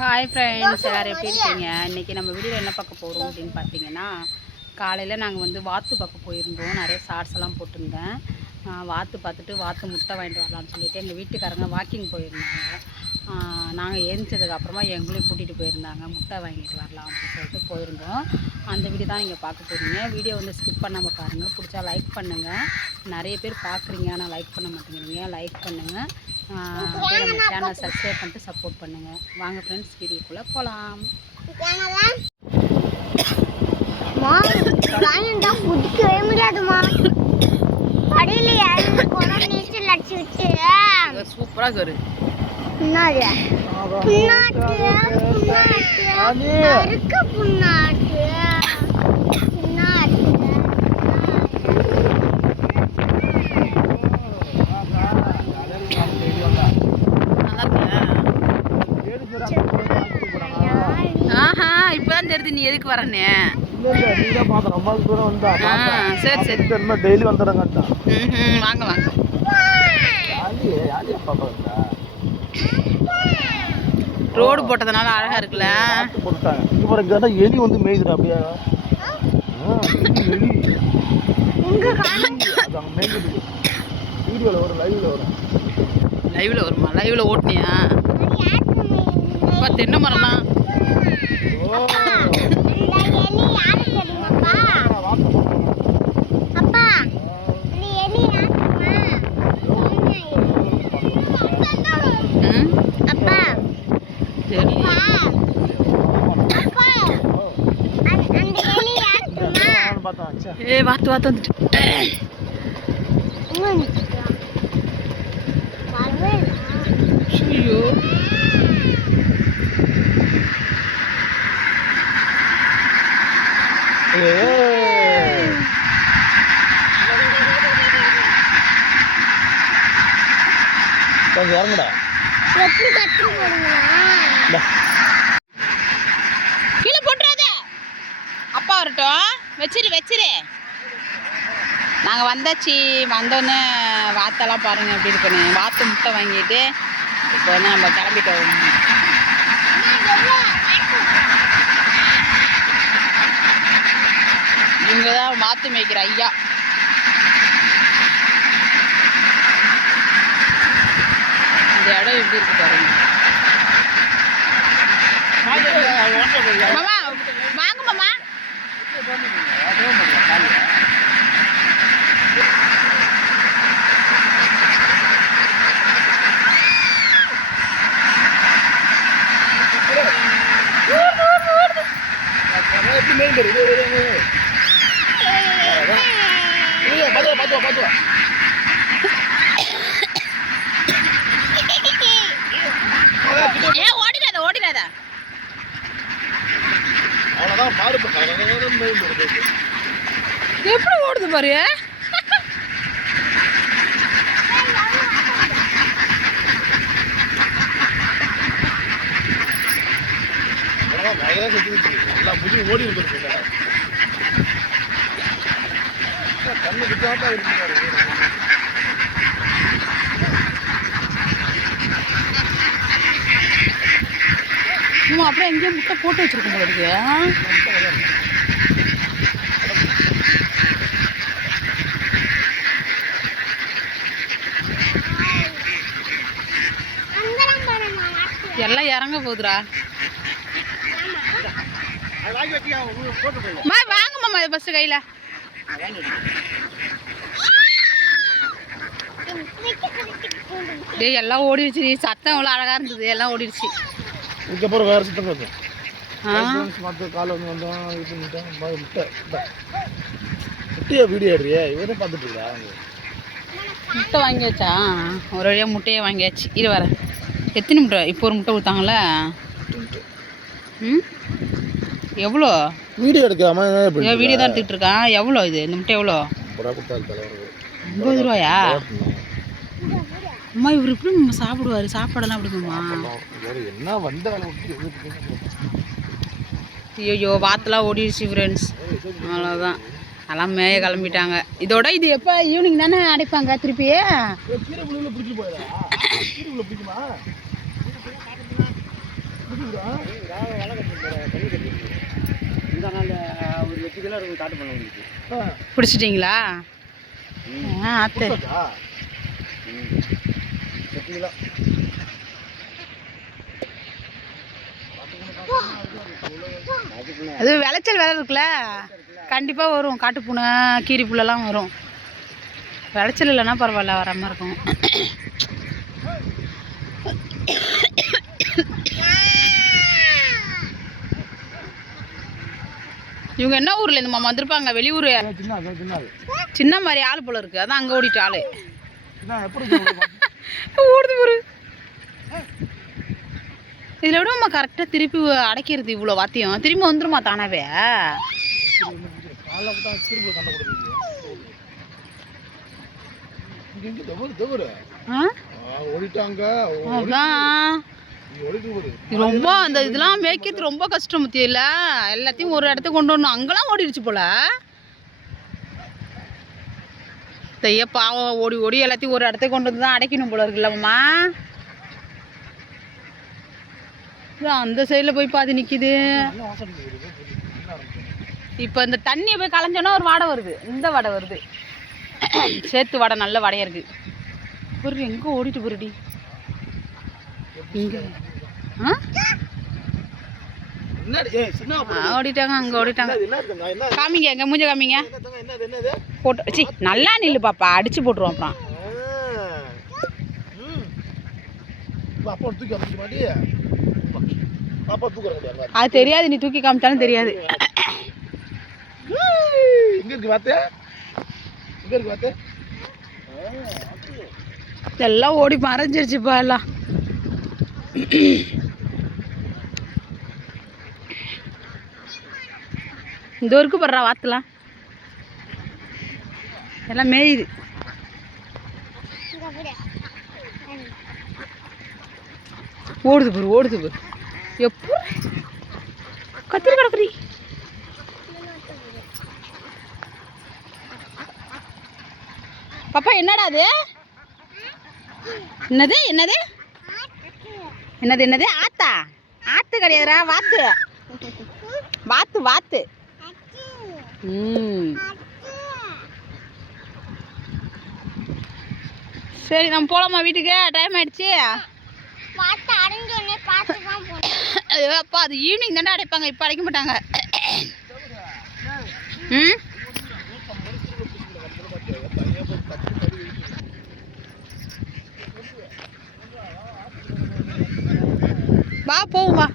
Hi friends, எல்லோரும் எப்படி இருக்கீங்க? இன்றைக்கி நம்ம வீடியோவில் என்ன பார்க்க போகிறோம் அப்படின்னு பார்த்தீங்கன்னா, காலையில் நாங்கள் வந்து வாத்து பார்க்க போயிருந்தோம். நிறைய ஷார்ட்ஸ் எல்லாம் போட்டிருந்தேன். வாத்து பார்த்துட்டு வாத்து முட்டை வாங்கிட்டு வரலான்னு சொல்லிட்டு எங்கள் வீட்டுக்காரங்க வாக்கிங் போயிருந்தாங்க. நாங்கள் எழுந்ததுக்கப்புறமா எங்களையும் கூட்டிகிட்டு போயிருந்தாங்க. முட்டை வாங்கிட்டு வரலாம் அப்படின்னு சொல்லிட்டு போயிருந்தோம். அந்த வீடியோ தான் நீங்கள் பார்க்க போகிறீங்க. வீடியோ வந்து ஸ்கிப் பண்ணாமல் பாருங்கள். பிடிச்சா லைக் பண்ணுங்கள். நிறைய பேர் பார்க்குறீங்க, ஆனால் லைக் பண்ண மாட்டேங்கிறீங்க. லைக் பண்ணுங்கள். நம்ம சேனலை சப்ஸ்கிரைப் பண்ணிட்டு சப்போர்ட் பண்ணுங்கள். வாங்க ஃப்ரெண்ட்ஸ், வீடியோக்குள்ளே போகலாம். சூப்பராக வரு இப்பதான் தெரியுது நீ எதுக்கு வரனே. சரி சரி, டெய்லி வந்துடுங்க. வாங்க வாங்க. ரோடு போட்டதுனால அழகா இருக்குல்ல. போட்டாங்க எலி வந்து மேய்துடா அப்படியே. வீடியோல வரும், லைவ்ல வருமா? லைவ்ல ஓட்டுனியா? தென்னை மரம்லாம் வாத்து வந்துட்டு ஐயோ. இறங்குடா. கீழே போட்டுறாத, அப்பா வரட்டும். வச்சிரு. நாங்கள் வந்தாச்சு. வந்தோடனே வாத்தெல்லாம் பாருங்கள் எப்படி இருக்குன்னு. வாத்து முட்டை வாங்கிட்டு இப்போ வந்து நம்ம கிளம்பிட்டோம். இவங்க தான் வாத்து மேய்க்கிற ஐயா. இந்த இடம் எப்படி இருக்கு பாருங்க. மாமா வாங்க மாமா. ஓடிடாத. எப்படி ஓடுது பாரு. ஓடி இருக்கு கண்ணு கிட்டாட்டா இருக்கு. அப்படியே எங்கேயும் முட்டை போட்டு வச்சிருக்கோம் போல இருக்கு. எல்லாம் இறங்க போகுதுடா. வாங்க மாமா, பஸ் கையில எல்லாம் ஓடிடுச்சு. சத்தம் எவ்வளோ அழகா இருந்தது, எல்லாம் ஓடிடுச்சு. இதுக்கப்புறம் வேற சுத்தம் பார்த்தோம். மற்ற காலை வந்து வந்தோம். இது முட்டையை வீடியோ எடுறியா? இவரே பார்த்துட்டு இருக்கா? முட்டை வாங்கியாச்சா? ஒரு வழியாக முட்டையே வாங்கியாச்சு. இரு வரேன். எத்தனை முட்டை? இப்போ ஒரு முட்டை கொடுத்தாங்களே. எவ்வளோ? வீடியோ எடுக்காம வீடியோ தான் எடுத்துக்கிட்டு இருக்கான். எவ்வளோ இது? இந்த முட்டை எவ்வளோ? 50 ரூபாயா? அம்மா இவர் எப்படி சாப்பிடுவாரு? சாப்பாடெல்லாம் அப்படிங்கம்மா. என்ன வந்த ஐயோ, வாத்தெல்லாம் ஓடிடுச்சு ஃப்ரெண்ட்ஸ். அவ்வளோதான், எல்லாம் மேய கிளம்பிட்டாங்க. இதோட இது எப்போ ஈவினிங் தானே அடைப்பாங்க திருப்பியே? இந்த நாள் ஒரு 8 கிலோ இருக்கும் காட்டு பண்ண வந்துச்சு. பிடிச்சிட்டிங்களா? ஆத்து 8 கிலோ. அது விளைச்சல் வேலை இருக்குல்ல, கண்டிப்பாக வரும். காட்டுப்பூனை கீரி புல்லெல்லாம் வரும். விளைச்சல் இல்லைன்னா பரவாயில்ல, வராமல் இருக்கும். இவங்க என்ன ஊர்ல இருந்து மாமா வந்திருப்பாங்க? வெளியூர். சின்ன மாதிரி ஆள் போல இருக்கு, அதான் அங்கே ஓடிட்டு ஆளு ஓடுது ஒரு. இதில் விட நம்ம கரெக்டாக திருப்பி அடைக்கிறது இவ்வளோ வாத்தியம் திரும்பி வந்துருமா தானாவே? ரொம்ப அந்த இதெல்லாம் மேய்க்கிறது ரொம்ப கஷ்டம் முத்தியில. எல்லாத்தையும் ஒரு இடத்துக்கு கொண்டு வரணும். அங்கெல்லாம் ஓடிடுச்சு போல. தைய பாவம் ஓடி ஓடி எல்லாத்தையும் ஒரு இடத்துக்கு கொண்டு வந்து தான் அடைக்கணும் போல இருக்குல்லம்மா. அந்த சைடில் போய் பாதி நிற்கிது. இப்போ இந்த தண்ணியை போய் கலைஞ்சோன்னா ஒரு வாடை வருது. இந்த வாடை வருது, சேத்து வாடை, நல்ல வாடையாக இருக்குது. ஒரு எங்கே ஓடிட்டு போறடி இங்கே? ஓடிட்டாங்க, அங்கே ஓடிட்டாங்க. காமிங்க, எங்க மூஞ்ச காமிங்க. போட்டு சி நல்லா நில்லு பாப்பா, அடிச்சு போட்டுருவோம் அப்புறம். அது தெரியாது, நீ தூக்கி காமிச்சாலும் தெரியாது. எல்லாம் ஓடி மறைஞ்சிருச்சுப்பா எல்லாம். இந்த ஒருக்கு படுறா வாத்துலாம் எல்லாம் மேயுது. ஓடுது பாரு, ஓடுது பாரு. எப்போ கத்திரி கிடக்குறி. பாப்பா என்னடா அது? என்னது என்னது என்னது என்னது? ஆத்தா? ஆத்து கிடையாதுரா, வாத்து வாத்து வாத்து. சரி நம்ம போலாமா வீட்டுக்கு? டைம் ஆயிடுச்சு. அப்பா அது ஈவினிங் தானே அடைப்பாங்க, இப்போ அடைக்க மாட்டாங்க. வா போவோம் வா.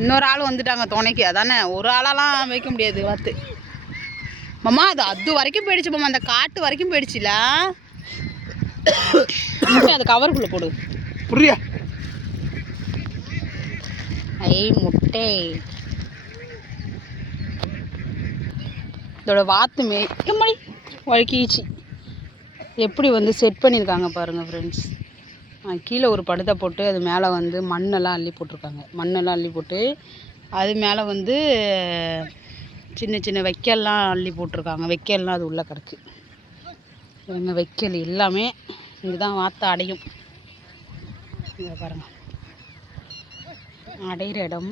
இன்னொரு ஆள் வந்துட்டாங்க துணைக்கு, அதானே ஒரு ஆளாலாம் வைக்க முடியாது வாத்து. மாமா அது வரைக்கும் போயிடுச்சு மாமா, அந்த காட்டு வரைக்கும் போயிடுச்சுல. அது கவருக்குள்ள போடு. புரியா? ஐ முட்டை. இதோட வாத்து மேய்க்கமடி வழுக்கிச்சு. எப்படி வந்து செட் பண்ணியிருக்காங்க பாருங்கள் ஃப்ரெண்ட்ஸ். கீழே ஒரு படுத்தை போட்டு அது மேலே வந்து மண்ணெல்லாம் அள்ளி போட்டிருக்காங்க. மண்ணெல்லாம் அள்ளி போட்டு அது மேலே வந்து சின்ன சின்ன வைக்கல்லாம் அள்ளி போட்டிருக்காங்க. வைக்கல்லாம் அது உள்ளே கிடக்கு. எங்கள் வைக்கல் எல்லாமே இங்கே தான் வாத்து அடையும். இங்கே பாருங்கள், அடையிற இடம்.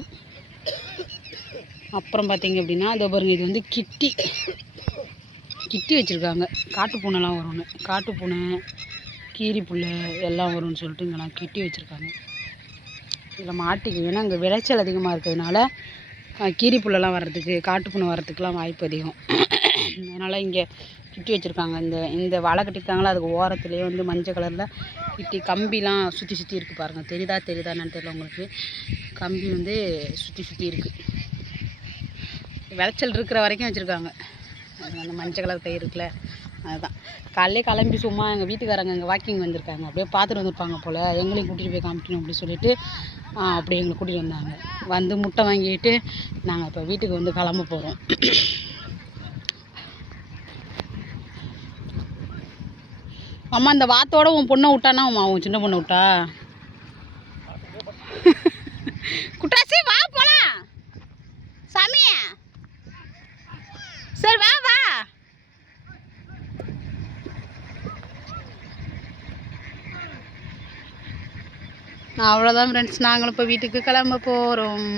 அப்புறம் பார்த்தீங்க அப்படின்னா இதோ பாருங்கள், இது வந்து கிட்டி வச்சுருக்காங்க. காட்டுப்பூனைலாம் வரும்னு, காட்டுப்பூனை கீரி புல்லை எல்லாம் வரும்னு சொல்லிட்டு இங்கெல்லாம் கிட்டி வச்சுருக்காங்க. இதில் மாட்டிக்கு, ஏன்னா இங்கே விளைச்சல் அதிகமாக இருக்கிறதுனால கீரி புல்லெல்லாம் வர்றதுக்கு, காட்டுப்பூனை வர்றதுக்கெலாம் வாய்ப்பு அதிகம். அதனால் இங்கே கிட்டி வச்சுருக்காங்க. இந்த வலை கட்டியிருக்காங்களா, அதுக்கு ஓரத்துலேயே வந்து மஞ்சள் கலரில் கிட்டி கம்பிலாம் சுற்றி இருக்குது பாருங்கள். தெரியுதான்னு தெரியல உங்களுக்கு. கம்பி வந்து சுற்றி இருக்குது. விளைச்சல் இருக்கிற வரைக்கும் வச்சுருக்காங்க. அந்த மஞ்சள் கலர் கயிறு இருக்குல்ல, அதுதான். காலையிலே கிளம்பி சும்மா எங்கள் வீட்டுக்காரங்க இங்கே வாக்கிங் வந்திருக்காங்க. அப்படியே பார்த்துட்டு வந்திருப்பாங்க போல், எங்களையும் கூட்டிகிட்டு போய் காமிக்கணும் அப்படின்னு சொல்லிட்டு அப்படியே எங்களை கூட்டிகிட்டு வந்தாங்க. வந்து முட்டை வாங்கிட்டு நாங்கள் இப்போ வீட்டுக்கு வந்து கிளம்ப போகிறோம். அம்மா இந்த வாத்தோட உன் பொண்ணை விட்டானா உன் சின்ன பொண்ணை விட்டா? குட்டாசி வா போலாம் சாமி. சரி வா வா. அவ்வளோதான் ஃப்ரெண்ட்ஸ், நாங்களும் இப்போ வீட்டுக்கு கிளம்ப போகிறோம்.